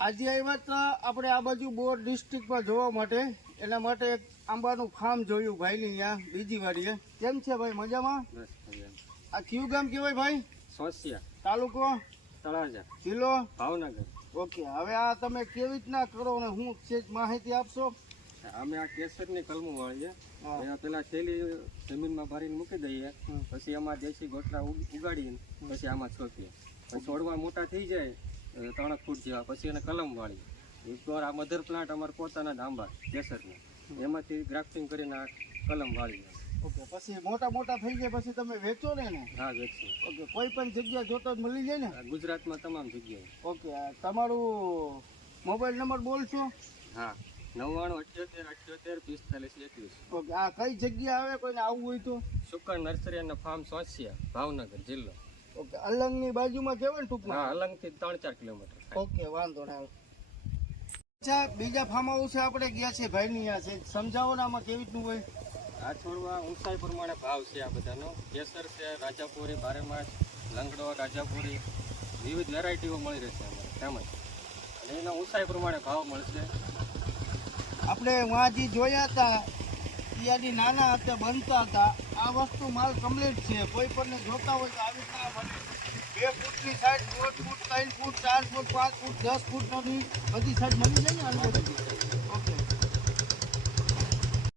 આજે આવ્યા હતા આપણે આ બાજુ બોર ડિસ્ટ્રિક્ટમાં જોવા માટે, એના માટે એક આંબાનું ફાર્મ જોયું ભાઈની ત્યાં બીજી વાડીએ. કેમ છે ભાઈ, મજામાં? આ કયું ગામ કહેવાય ભાઈ? સોસિયા, તાલુકો તળાજા, જિલ્લો ભાવનગર. ઓકે, હવે આ તમે કેવી રીતના કરો અને હું છે માહિતી આપશો? અમે આ કેસરની કલમો વાળીએ. એના પેલા થેલી જમીનમાં ભરીને મૂકી દઈએ, પછી એમાં દેશી ગોટલા ઉગાડીને પછી આમાં છોપીએ. પછી છોડવા મોટા થઈ જાય 3 ફૂટ જેવા, પછી એને કલમ વાળીએ. એકવાર આ મધર પ્લાન્ટ અમારા પોતાના જ આંબા કેસરના, એમાંથી ગ્રાફ્ટિંગ કરીને આ કલમ વાળીએ. ઓકે, પછી મોટા મોટા થઈ જાય પછી તમે વેચો ને એને? હા, વેચીએ. ઓકે, કોઈ પણ જગ્યા જોતો જ મળી જાય ને? ગુજરાતમાં તમામ જગ્યાએ. ઓકે, તમારું મોબાઈલ નંબર બોલશો? હા, 9978784521. ઓકે, આ કઈ જગ્યા આવે કોઈને આવવું હોય તો? શુકર નર્સરી અને ફાર્મ સોસિયા, ભાવનગર જિલ્લો. ઓકે, અલંગની બાજુમાં કહેવાય ને ટૂંકમાં? હા, અલંગથી 3-4 કિલોમીટર. ઓકે, વાંધો ના. અચ્છા, બીજા ફાર્મ હાઉસે આપણે ગયા છે ભાઈની ત્યાં છે, સમજાવો ને આમાં કેવી રીતનું હોય? આ છોડવા ઊંચાઈ પ્રમાણે ભાવ છે આ બધાનો. કેસર છે, રાજાપુરી, બારેમાસ, લંગડો, રાજાપુરી, વિવિધ વેરાયટીઓ મળી રહેશે અમારે તેમજ. અને એના ઊંચાઈ પ્રમાણે ભાવ મળશે. આપણે વાંજી જોયા હતા ત્યાંથી નાના હતા બનતા હતા. આ વસ્તુ માલ કમ્પ્લીટ છે. કોઈ પણ જોતા હોય તો આવી રીતના બને. 2 ફૂટની સાઈડ, 4 ફૂટ, 3 ફૂટ, 4 ફૂટ, 5 ફૂટ, 10 ફૂટ નથી બધી સાઈડ મળી જાય ને.